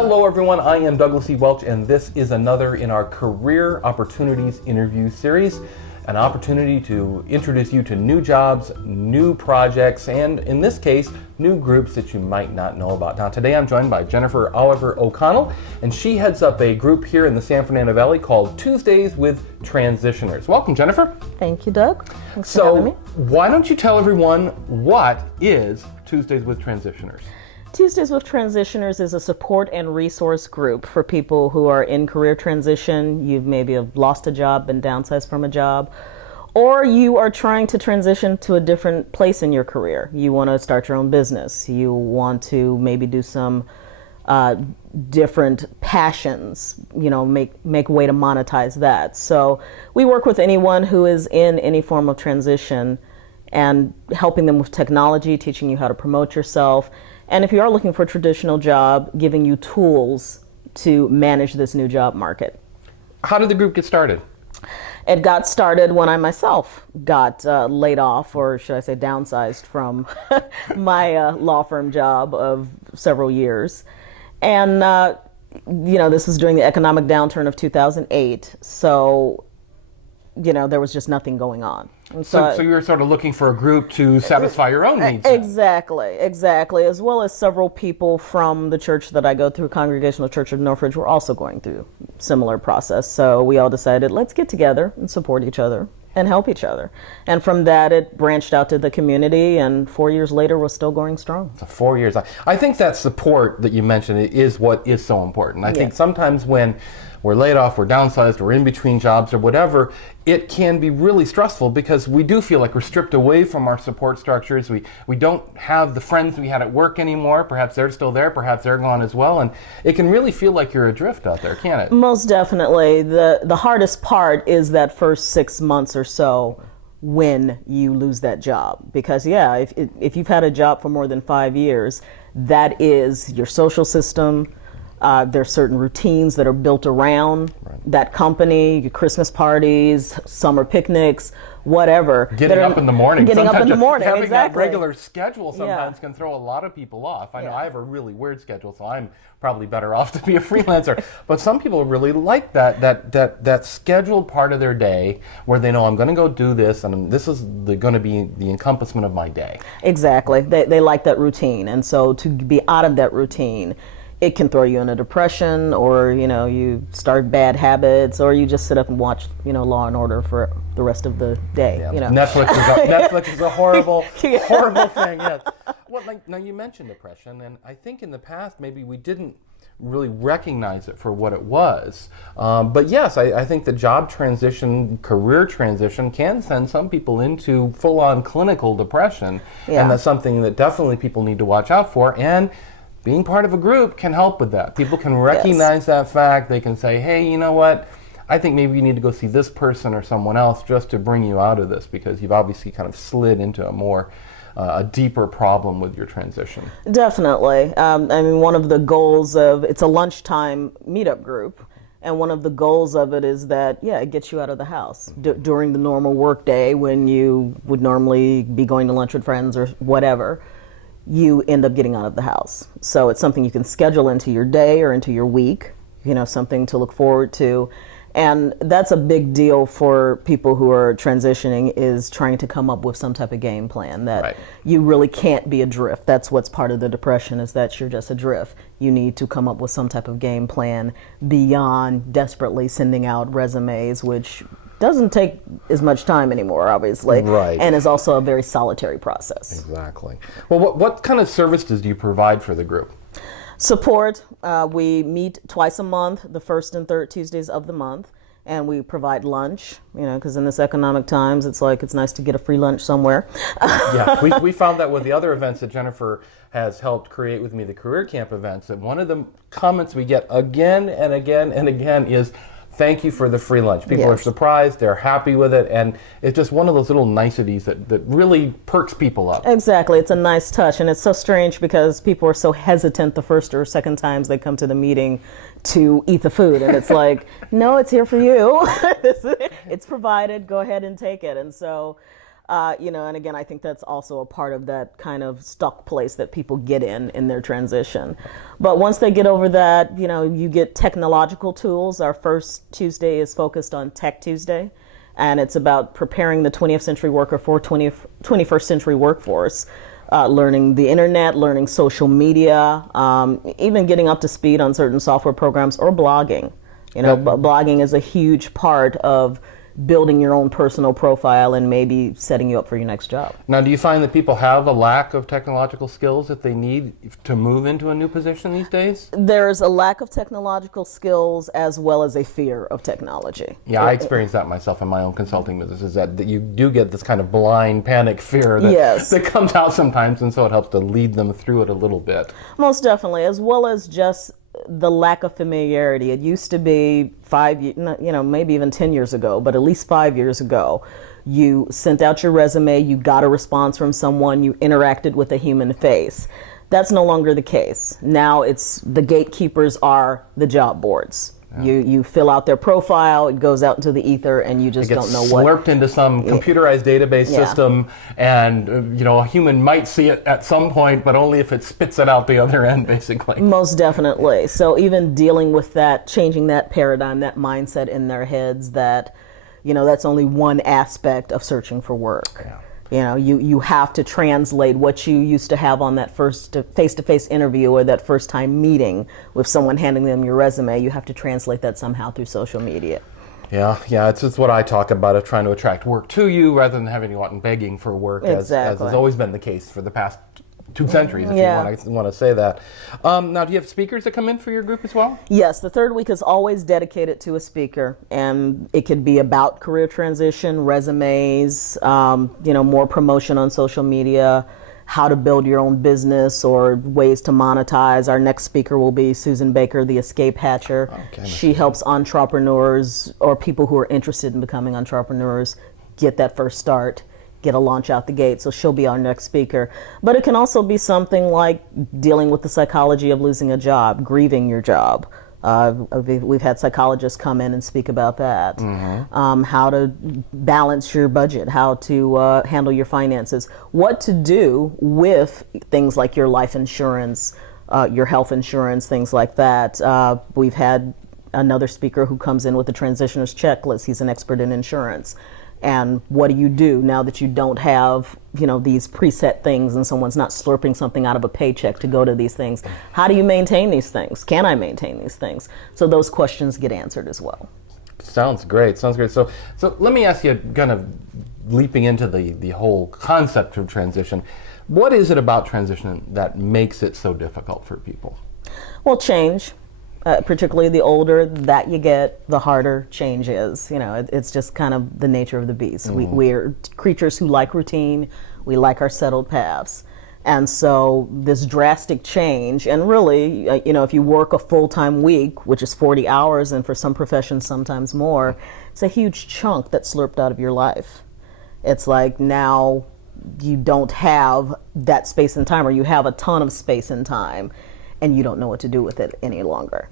Hello everyone, I am Douglas E. Welch, and this is another in our Career Opportunities interview series, an opportunity to introduce you to new jobs, new projects, and in this case, new groups that you might not know about. Now today I'm joined by Jennifer Oliver O'Connell, and she heads up a group here in the San Fernando Valley called Tuesdays with Transitioners. Welcome, Jennifer. Thank you, Doug. Thanks for having me. Why don't you tell everyone what is Tuesdays with Transitioners? Tuesdays with Transitioners is a support and resource group for people who are in career transition. You maybe have lost a job, been downsized from a job, or you are trying to transition to a different place in your career. You want to start your own business. You want to maybe do some different passions, make a way to monetize that. So we work with anyone who is in any form of transition and helping them with technology, teaching you how to promote yourself. And if you are looking for a traditional job, giving you tools to manage this new job market. How did the group get started? It got started when I myself got laid off, or should I say downsized from my law firm job of several years. And, this was during the economic downturn of 2008. So, there was just nothing going on. So you were sort of looking for a group to satisfy your own needs. Exactly. As well as several people from the church that I go through, Congregational Church of Northridge, were also going through similar process. So we all decided, let's get together and support each other and help each other. And from that, it branched out to the community, and 4 years later, we're still going strong. So 4 years. I think that support that you mentioned is what is so important. I think sometimes when we're laid off, we're downsized, we're in between jobs or whatever, it can be really stressful because we do feel like we're stripped away from our support structures. We don't have the friends we had at work anymore. Perhaps they're still there, perhaps they're gone as well. And it can really feel like you're adrift out there, can't it? Most definitely. The hardest part is that first 6 months or so when you lose that job. Because if you've had a job for more than 5 years, that is your social system. There's certain routines that are built around that company, your Christmas parties, summer picnics, whatever. Getting up in the morning. Having that exactly. regular schedule sometimes can throw a lot of people off. I know I have a really weird schedule, so I'm probably better off to be a freelancer. But some people really like that scheduled part of their day where they know I'm going to go do this, and this is going to be the encompassment of my day. Exactly. They like that routine. And so to be out of that routine, it can throw you in a depression, or you start bad habits, or you just sit up and watch Law and Order for the rest of the day. Yeah. Netflix is a horrible thing. Yes. Well, now you mentioned depression, and I think in the past maybe we didn't really recognize it for what it was. But yes, I think the job transition, career transition can send some people into full-on clinical depression, and that's something that definitely people need to watch out for. And being part of a group can help with that. People can recognize that fact. They can say, hey, you know what? I think maybe you need to go see this person or someone else just to bring you out of this, because you've obviously kind of slid into a deeper problem with your transition. Definitely. One of the goals it's a lunchtime meetup group, and one of the goals of it is that, it gets you out of the house during the normal work day when you would normally be going to lunch with friends or whatever. You end up getting out of the house. So it's something you can schedule into your day or into your week, something to look forward to. And that's a big deal for people who are transitioning, is trying to come up with some type of game plan that you really can't be adrift. That's what's part of the depression, is that you're just adrift. You need to come up with some type of game plan beyond desperately sending out resumes, which doesn't take as much time anymore, obviously, and is also a very solitary process. Exactly. Well, what kind of services do you provide for the group? Support. We meet twice a month, the first and third Tuesdays of the month, and we provide lunch, because in this economic times, it's nice to get a free lunch somewhere. We found that with the other events that Jennifer has helped create with me, the Career Camp events, that one of the comments we get again and again and again is, thank you for the free lunch. People are surprised, they're happy with it, and it's just one of those little niceties that really perks people up. Exactly, it's a nice touch, and it's so strange because people are so hesitant the first or second times they come to the meeting to eat the food, and it's like, no, it's here for you. It's provided, go ahead and take it. And so And again, I think that's also a part of that kind of stuck place that people get in their transition. But once they get over that, you get technological tools. Our first Tuesday is focused on Tech Tuesday, and it's about preparing the 20th century worker for 21st century workforce. Learning the internet, learning social media, even getting up to speed on certain software programs or blogging. Blogging is a huge part of building your own personal profile and maybe setting you up for your next job. Now, do you find that people have a lack of technological skills that they need to move into a new position these days? There's a lack of technological skills as well as a fear of technology. Yeah, I experienced that myself in my own consulting business, is that you do get this kind of blind panic fear that comes out sometimes, and so it helps to lead them through it a little bit. Most definitely, as well as just the lack of familiarity. It used to be maybe even 10 years ago, but at least 5 years ago, you sent out your resume, you got a response from someone, you interacted with a human face. That's no longer the case. Now it's the gatekeepers are the job boards. Yeah. You fill out their profile, it goes out into the ether, and you just don't know what. It gets slurped into some computerized database system, and a human might see it at some point, but only if it spits it out the other end, basically. Most definitely. So even dealing with that, changing that paradigm, that mindset in their heads that, that's only one aspect of searching for work. Yeah. You have to translate what you used to have on that first face-to-face interview or that first time meeting with someone handing them your resume. You have to translate that somehow through social media. Yeah, it's just what I talk about, of trying to attract work to you rather than having you out and begging for work, as has always been the case for the past 2 centuries, if you want to say that. Now, do you have speakers that come in for your group as well? Yes, the third week is always dedicated to a speaker, and it could be about career transition, resumes, more promotion on social media, how to build your own business or ways to monetize. Our next speaker will be Susan Baker, the escape hatcher. Okay, she helps entrepreneurs or people who are interested in becoming entrepreneurs get that first start, get a launch out the gate. So she'll be our next speaker. But it can also be something like dealing with the psychology of losing a job, grieving your job. We've had psychologists come in and speak about that. Mm-hmm. How to balance your budget, how to handle your finances, what to do with things like your life insurance, your health insurance, things like that. We've had another speaker who comes in with a transitioner's checklist. He's an expert in insurance. And what do you do now that you don't have, these preset things and someone's not slurping something out of a paycheck to go to these things? How do you maintain these things? Can I maintain these things? So those questions get answered as well. Sounds great. So let me ask you, kind of leaping into the whole concept of transition, what is it about transition that makes it so difficult for people? Well, change. Particularly the older that you get, the harder change is. It's just kind of the nature of the beast. Mm-hmm. We're creatures who like routine. We like our settled paths. And so this drastic change, and really, if you work a full-time week, which is 40 hours, and for some professions sometimes more, it's a huge chunk that's slurped out of your life. It's like now you don't have that space and time, or you have a ton of space and time, and you don't know what to do with it any longer.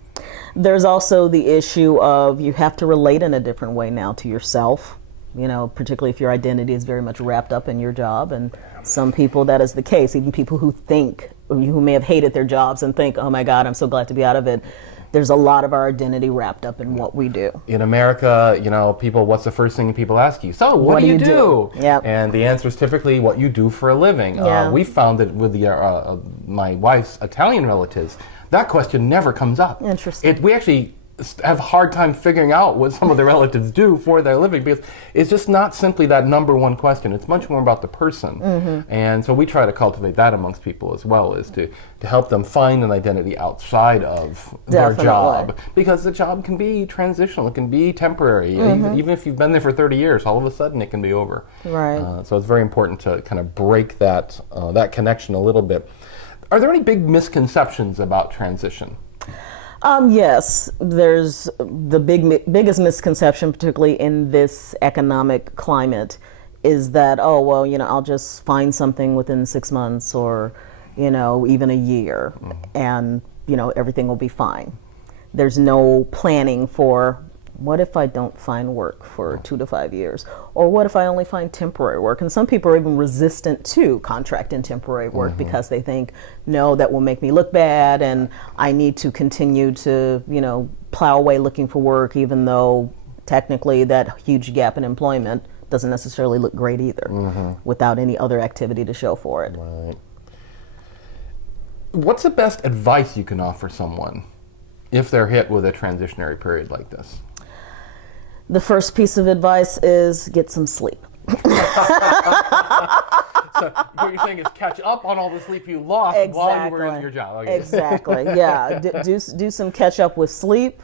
There's also the issue of you have to relate in a different way now to yourself, particularly if your identity is very much wrapped up in your job. And some people, that is the case. Even people who may have hated their jobs and think, oh my God, I'm so glad to be out of it. There's a lot of our identity wrapped up in what we do. In America, what's the first thing people ask you? So what do you do? Yep. And the answer is typically what you do for a living. Yeah. We found that with my wife's Italian relatives, that question never comes up. Interesting. We actually have a hard time figuring out what some of the relatives do for their living, because it's just not simply that number one question. It's much more about the person. Mm-hmm. And so we try to cultivate that amongst people as well, is to help them find an identity outside of their job. Because the job can be transitional, it can be temporary. Mm-hmm. Even if you've been there for 30 years, all of a sudden it can be over. Right. So it's very important to kind of break that connection a little bit. Are there any big misconceptions about transition? Yes, there's the biggest misconception, particularly in this economic climate, is that, I'll just find something within 6 months or, even a year, and, everything will be fine. There's no planning for what if I don't find work for 2 to 5 years? Or what if I only find temporary work? And some people are even resistant to contract and temporary work because they think, no, that will make me look bad, and I need to continue to, plow away looking for work, even though technically that huge gap in employment doesn't necessarily look great either without any other activity to show for it. Right. What's the best advice you can offer someone if they're hit with a transitionary period like this? The first piece of advice is get some sleep. So what you're saying is catch up on all the sleep you lost while you were in your job. Okay. Exactly, yeah. Do some catch up with sleep.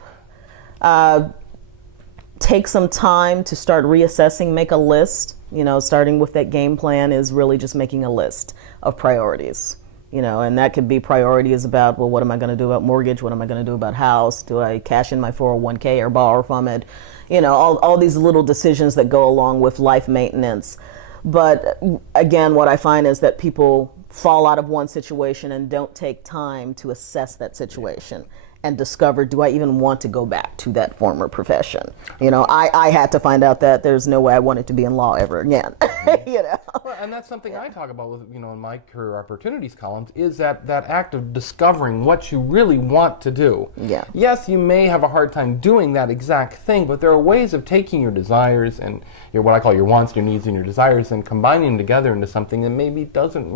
Take some time to start reassessing, make a list. Starting with that game plan is really just making a list of priorities. And that could be priorities about, well, what am I going to do about mortgage? What am I going to do about house? Do I cash in my 401k or borrow from it? All these little decisions that go along with life maintenance. But again, what I find is that people fall out of one situation and don't take time to assess that situation and discover, do I even want to go back to that former profession? I had to find out that there's no way I wanted to be in law ever again. Well, and that's something I talk about with, in my career opportunities columns, is that act of discovering what you really want to do. Yeah. Yes, you may have a hard time doing that exact thing, but there are ways of taking your desires and what I call your wants, your needs, and your desires, and combining them together into something that maybe doesn't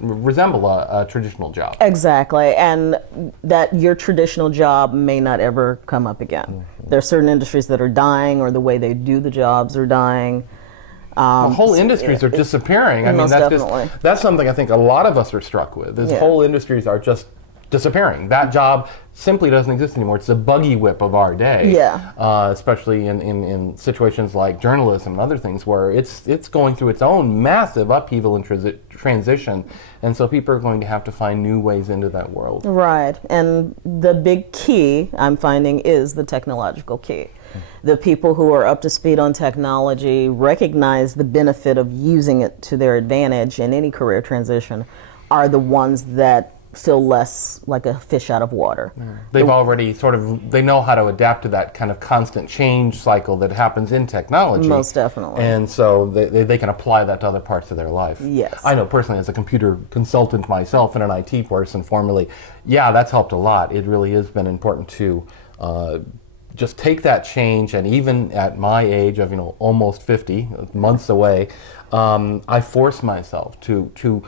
resemble a traditional job. Exactly, and that your traditional job may not ever come up again. There are certain industries that are dying, or the way they do the jobs are dying. Whole industries are disappearing. I mean, that's something I think a lot of us are struck with. Whole industries are just disappearing. That job simply doesn't exist anymore. It's a buggy whip of our day. Yeah. Especially in situations like journalism and other things where it's going through its own massive upheaval and transition. And so people are going to have to find new ways into that world. Right. And the big key I'm finding is the technological key. The people who are up to speed on technology recognize the benefit of using it to their advantage in any career transition are the ones that feel less like a fish out of water. They've already they know how to adapt to that kind of constant change cycle that happens in technology. Most definitely. And so they can apply that to other parts of their life. Yes. I know personally as a computer consultant myself and an IT person formerly, that's helped a lot. It really has been important to just take that change, and even at my age of almost 50, months away, I force myself to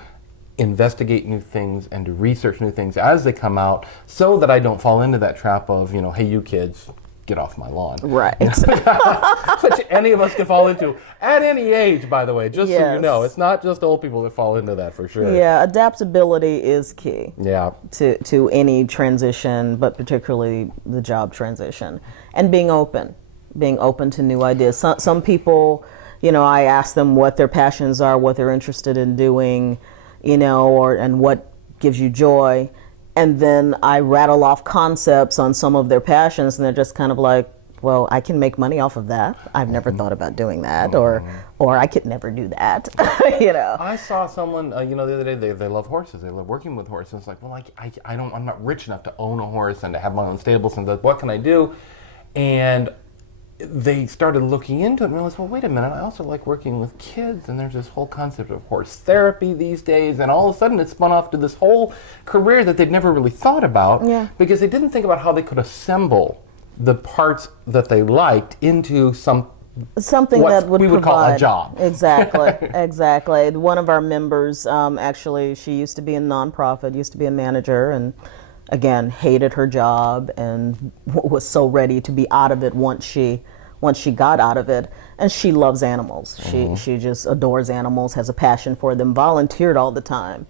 investigate new things and to research new things as they come out, so that I don't fall into that trap of hey, you kids, get off my lawn. Right. Which any of us can fall into at any age, by the way, just so you know. It's not just old people that fall into that, for sure. Yeah, adaptability is key. Yeah. To any transition, but particularly the job transition. And being open to new ideas. Some people, I ask them what their passions are, what they're interested in doing, and what gives you joy. And then I rattle off concepts on some of their passions, and they're just kind of like, well, I can make money off of that. I've never thought about doing that, or I could never do that. I saw someone, the other day, they love horses. They love working with horses. It's like, well, I'm not rich enough to own a horse and to have my own stables, and what can I do? And they started looking into it and realized, well, wait a minute, I also like working with kids, and there's this whole concept of horse therapy these days, and all of a sudden it spun off to this whole career that they'd never really thought about, because they didn't think about how they could assemble the parts that they liked into something that would we would call a job. Exactly, exactly. One of our members, actually, she used to be in nonprofit, used to be a manager, and again, hated her job and was so ready to be out of it once she got out of it. And she loves animals. She just adores animals, has a passion for them, volunteered all the time.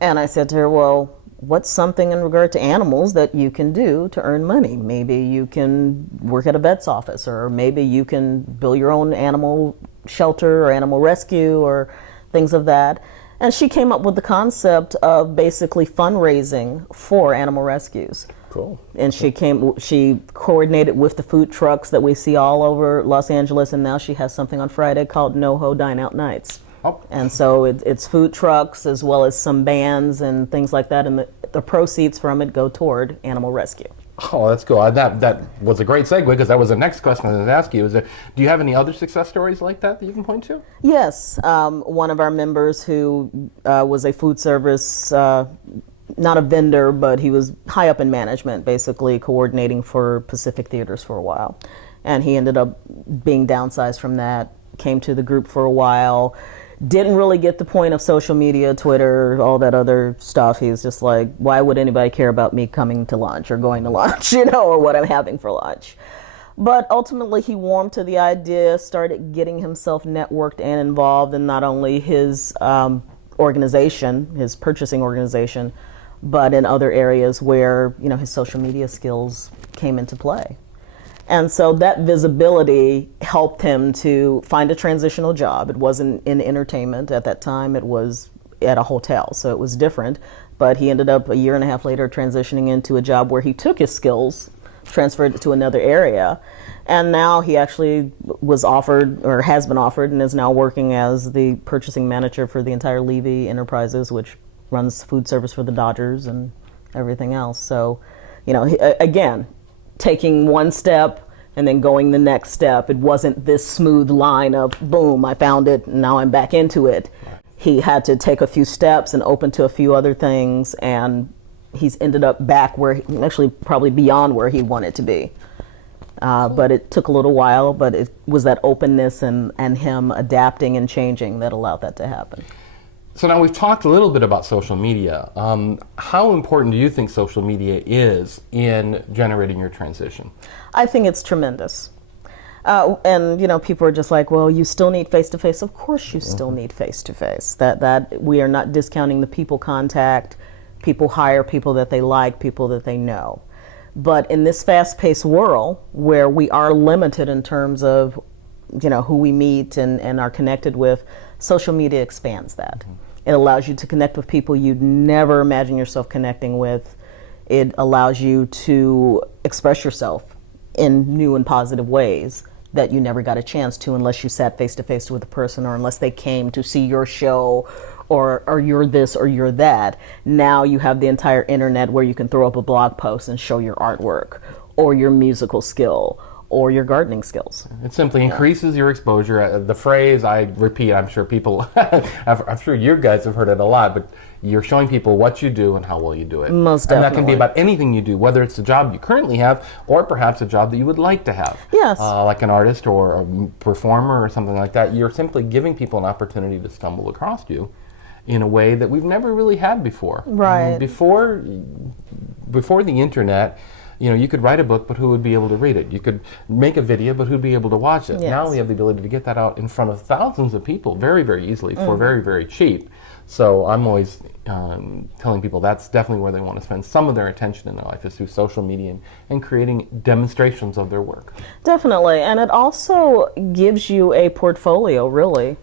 And I said to her, well, what's something in regard to animals that you can do to earn money? Maybe you can work at a vet's office, or maybe you can build your own animal shelter or animal rescue or things of that. And she came up with the concept of basically fundraising for animal rescues. Cool. And she coordinated with the food trucks that we see all over Los Angeles, and now she has something on Friday called No-Ho Dine Out Nights. Oh. And so it's food trucks as well as some bands and things like that, and the proceeds from it go toward animal rescue. Oh, that's cool. That was a great segue, because that was the next question I was going to ask you. Do you have any other success stories like that you can point to? Yes. One of our members who was a food service, not a vendor, but he was high up in management, basically coordinating for Pacific Theaters for a while. And he ended up being downsized from that, came to the group for a while. Didn't really get the point of social media, Twitter, all that other stuff. He was just like, why would anybody care about me coming to lunch or going to lunch, or what I'm having for lunch? But ultimately, he warmed to the idea, started getting himself networked and involved in not only his organization, his purchasing organization, but in other areas where, his social media skills came into play. And so that visibility helped him to find a transitional job. It wasn't in entertainment at that time, it was at a hotel, so it was different. But he ended up a year and a half later transitioning into a job where he took his skills, transferred it to another area, and now he actually was offered, or has been offered, and is now working as the purchasing manager for the entire Levy Enterprises, which runs food service for the Dodgers and everything else. So, again, taking one step and then going the next step. It wasn't this smooth line of boom, I found it, and now I'm back into it. He had to take a few steps and open to a few other things, and he's ended up back where, actually probably beyond where he wanted to be. But it took a little while, but it was that openness and him adapting and changing that allowed that to happen. So now we've talked a little bit about social media. How important do you think social media is in generating your transition? I think it's tremendous. And people are just like, well, you still need face-to-face. Of course you still need face-to-face. That we are not discounting the people contact. People hire people that they like, people that they know. But in this fast-paced world where we are limited in terms of who we meet and are connected with, social media expands that. It allows you to connect with people you'd never imagine yourself connecting with. It allows you to express yourself in new and positive ways that you never got a chance to unless you sat face to face with a person, or unless they came to see your show, or you're this or you're that. Now you have the entire internet where you can throw up a blog post and show your artwork or your musical skill or your gardening skills. It simply increases your exposure. The phrase, I repeat, I'm sure people, I'm sure you guys have heard it a lot, but you're showing people what you do and how well you do it. Most definitely. And that can be about anything you do, whether it's the job you currently have or perhaps a job that you would like to have. Yes. Like an artist or a performer or something like that. You're simply giving people an opportunity to stumble across you in a way that we've never really had before. Right. Before the internet, you could write a book, but who would be able to read it? You could make a video, but who'd be able to watch it? Yes. Now we have the ability to get that out in front of thousands of people very, very easily for very, very cheap. So I'm always telling people that's definitely where they want to spend some of their attention in their life, is through social media and creating demonstrations of their work. Definitely. And it also gives you a portfolio, really.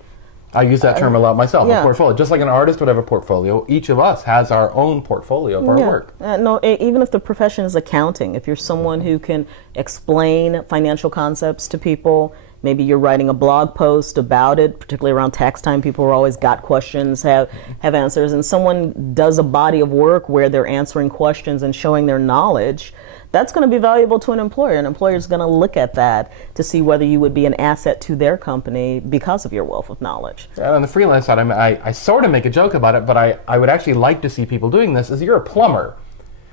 I use that term a lot myself, yeah. a portfolio. Just like an artist would have a portfolio, each of us has our own portfolio of our work. No, even if the profession is accounting, if you're someone who can explain financial concepts to people, maybe you're writing a blog post about it, particularly around tax time, people are always got questions, have answers, and someone does a body of work where they're answering questions and showing their knowledge, that's going to be valuable to an employer. An employer is going to look at that to see whether you would be an asset to their company because of your wealth of knowledge. And on the freelance side, I sort of make a joke about it, but I would actually like to see people doing this. Is you're a plumber.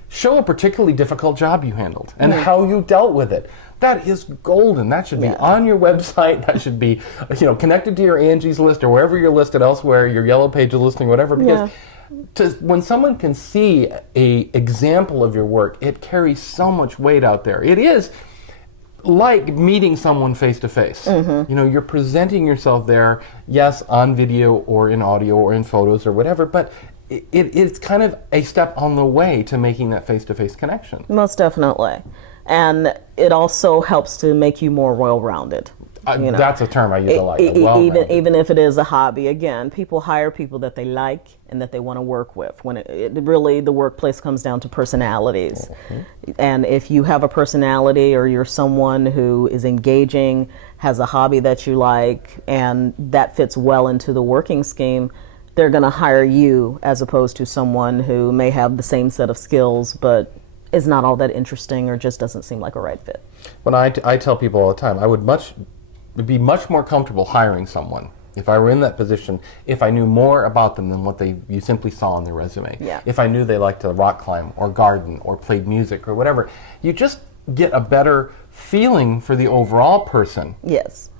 Show a particularly difficult job you handled and how you dealt with it. That is golden. That should be on your website. That should be connected to your Angie's List or wherever you're listed elsewhere, your Yellow Pages listing, whatever, because when someone can see a example of your work, it carries so much weight out there. It is like meeting someone face to face. You're presenting yourself there, yes, on video or in audio or in photos or whatever, but it's kind of a step on the way to making that face to face connection. Most definitely. And it also helps to make you more well-rounded. That's a term I use a lot. Even if it is a hobby, again, people hire people that they like and that they want to work with. When it really, the workplace comes down to personalities. And if you have a personality, or you're someone who is engaging, has a hobby that you like, and that fits well into the working scheme, they're going to hire you as opposed to someone who may have the same set of skills but is not all that interesting or just doesn't seem like a right fit. When I tell people all the time, I would be much more comfortable hiring someone if I were in that position, if I knew more about them than what you simply saw on their resume. Yeah. If I knew they liked to rock climb or garden or played music or whatever, you just get a better feeling for the overall person. Yes.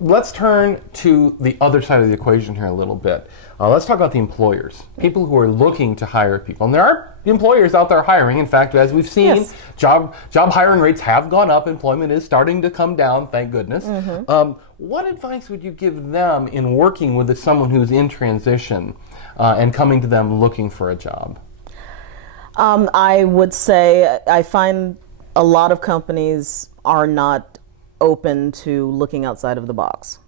Let's turn to the other side of the equation here a little bit. Let's talk about the employers, people who are looking to hire people. And there are employers out there hiring. In fact, as we've seen, Yes. job hiring rates have gone up. Employment is starting to come down, thank goodness. What advice would you give them in working with someone who's in transition and coming to them looking for a job? I would say I find a lot of companies are not open to looking outside of the box.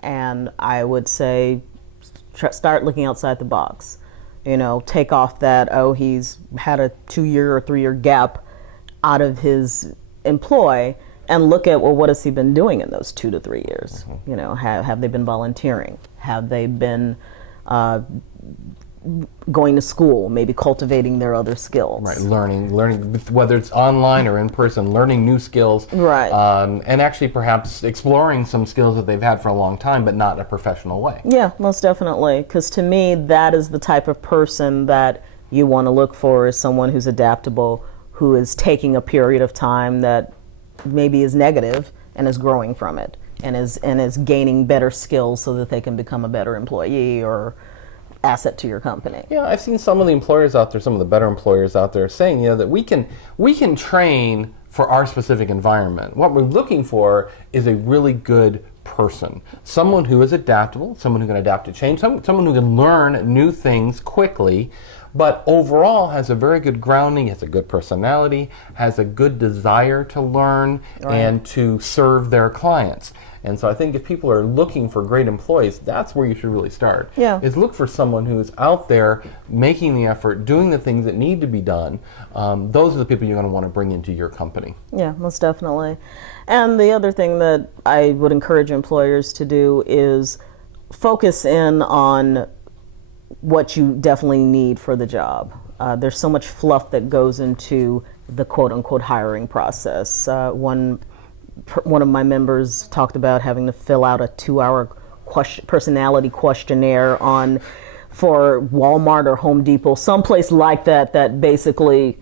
And I would say start looking outside the box. You know, take off that, oh, he's had a 2-year or 3-year gap out of his employ, and look at, well, what has he been doing in those 2 to 3 years? You know, have they been volunteering? Have they been going to school, maybe cultivating their other skills? Right, learning, whether it's online or in person, learning new skills. Right. And actually perhaps exploring some skills that they've had for a long time, but not in a professional way. Yeah, most definitely. Because to me, that is the type of person that you want to look for, is someone who's adaptable, who is taking a period of time that maybe is negative and is growing from it, and is gaining better skills so that they can become a better employee or asset to your company. Yeah, I've seen some of the employers out there, some of the better employers out there saying, you know, that we can train for our specific environment. What we're looking for is a really good person, someone who is adaptable, someone who can adapt to change, someone who can learn new things quickly, but overall has a very good grounding, has a good personality, has a good desire to learn and to serve their clients. And so I think if people are looking for great employees, that's where you should really start. Yeah. Is look for someone who is out there making the effort, doing the things that need to be done. Those are the people you're going to want to bring into your company. Yeah, most definitely. And the other thing that I would encourage employers to do is focus in on what you definitely need for the job. There's so much fluff that goes into the quote-unquote hiring process. One of my members talked about having to fill out a 2-hour personality questionnaire for Walmart or Home Depot, someplace like that, that basically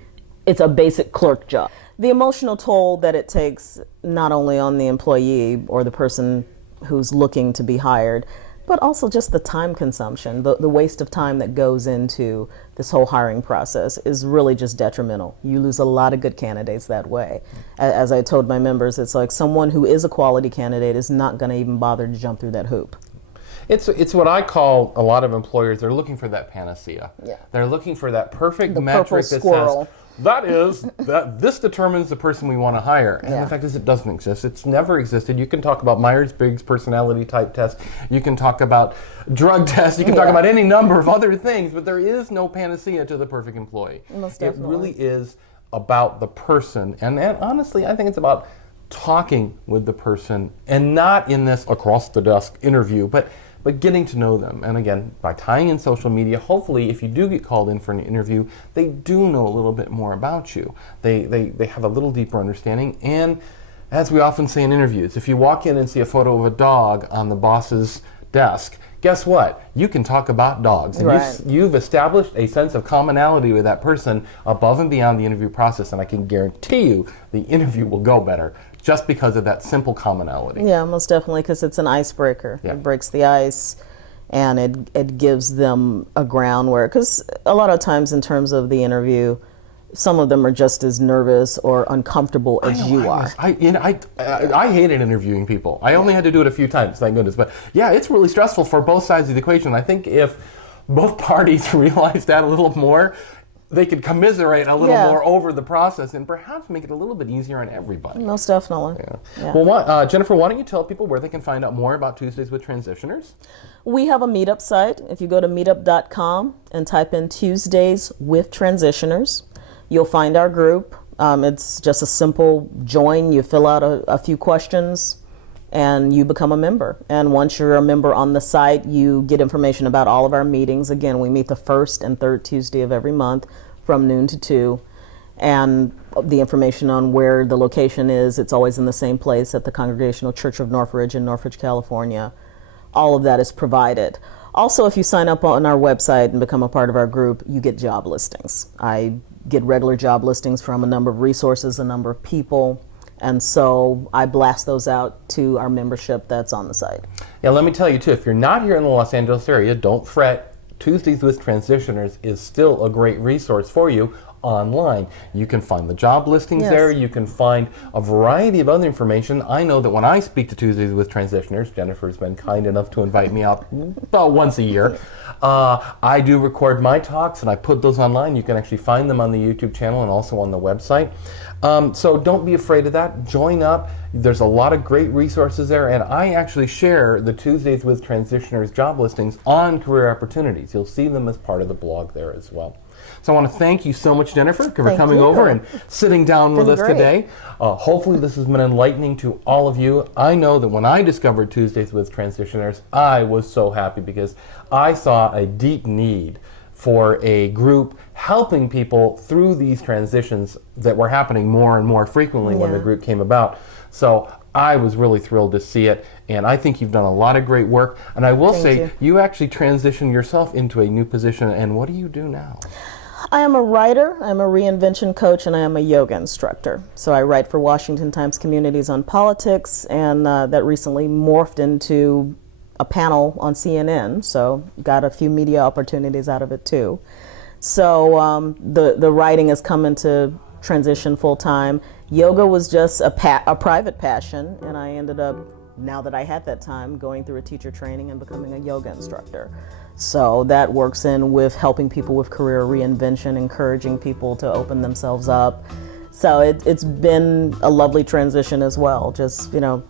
it's a basic clerk job. The emotional toll that it takes not only on the employee or the person who's looking to be hired, but also just the time consumption, the waste of time that goes into this whole hiring process is really just detrimental. You lose a lot of good candidates that way. As I told my members, it's like someone who is a quality candidate is not going to even bother to jump through that hoop. It's what I call, a lot of employers, they're looking for that panacea. Yeah. They're looking for that perfect The metric purple that squirrel. says, this determines the person we want to hire. And Yeah. the fact is, it doesn't exist. It's never existed. You can talk about Myers-Briggs personality type test. You can talk about drug tests. You can talk about any number of other things, but there is no panacea to the perfect employee. Most It definitely. really is about the person. And honestly, I think it's about talking with the person, and not in this across the desk interview, but getting to know them. And again, by tying in social media, hopefully if you do get called in for an interview, they do know a little bit more about you. They have a little deeper understanding. And as we often say in interviews, if you walk in and see a photo of a dog on the boss's desk, guess what? You can talk about dogs. And Right. you've established a sense of commonality with that person above and beyond the interview process, and I can guarantee you the interview will go better just because of that simple commonality. Yeah, most definitely, because it's an icebreaker. Yeah. It breaks the ice, and it gives them a ground where, because a lot of times in terms of the interview, some of them are just as nervous or uncomfortable as you are. I hated interviewing people. I only had to do it a few times, thank goodness. But yeah, it's really stressful for both sides of the equation. I think if both parties realized that a little more, they could commiserate a little Yeah. more over the process and perhaps make it a little bit easier on everybody. Most definitely. Yeah. Well, Jennifer, why don't you tell people where they can find out more about Tuesdays with Transitioners? We have a Meetup site. If you go to meetup.com and type in Tuesdays with Transitioners, you'll find our group. It's just a simple join. You fill out a few questions and you become a member. And once you're a member on the site, you get information about all of our meetings. Again, we meet the first and third Tuesday of every month from noon to 2. and the information on where the location is. It's always in the same place at the Congregational Church of Northridge in Northridge, California. All of that is provided. Also, if you sign up on our website and become a part of our group, you get job listings. I get regular job listings from a number of resources, a number of people, and so I blast those out to our membership that's on the site. Yeah, let me tell you too, if you're not here in the Los Angeles area, don't fret. Tuesdays with Transitioners is still a great resource for you online. You can find the job listings there. You can find a variety of other information. I know that when I speak to Tuesdays with Transitioners, Jennifer's been kind enough to invite me out about once a year. I do record my talks and I put those online. You can actually find them on the YouTube channel and also on the website. So don't be afraid of that. Join up. There's a lot of great resources there, and I actually share the Tuesdays with Transitioners job listings on Career Opportunities. You'll see them as part of the blog there as well. So I want to thank you so much, Jennifer, for coming over and sitting down with us today. Hopefully this has been enlightening to all of you. I know that when I discovered Tuesdays with Transitioners, I was so happy because I saw a deep need for a group helping people through these transitions that were happening more and more frequently when the group came about. So I was really thrilled to see it, and I think you've done a lot of great work. And I will say, you actually transitioned yourself into a new position, and what do you do now? I am a writer, I'm a reinvention coach, and I am a yoga instructor. So I write for Washington Times Communities on Politics, and that recently morphed into a panel on CNN, so got a few media opportunities out of it too. So the writing has come into transition full time. Yoga was just a private passion, and I ended up, now that I had that time, going through a teacher training and becoming a yoga instructor. So that works in with helping people with career reinvention, encouraging people to open themselves up. So it's been a lovely transition as well, just, you know,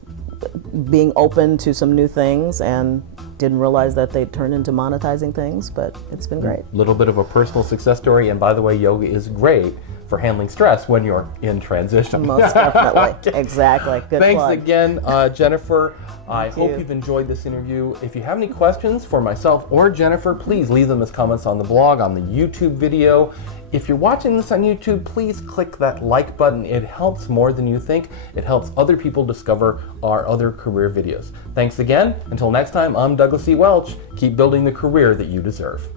being open to some new things, and didn't realize that they'd turn into monetizing things, but it's been great. A little bit of a personal success story, and by the way, yoga is great for handling stress when you're in transition. Most definitely. Exactly. Good Thanks plug. again, Jennifer. I hope you've enjoyed this interview. If you have any questions for myself or Jennifer, please leave them as comments on the blog, on the YouTube video. If you're watching this on YouTube, please click that like button. It helps more than you think. It helps other people discover our other career videos. Thanks again. Until next time, I'm Douglas E. Welch. Keep building the career that you deserve.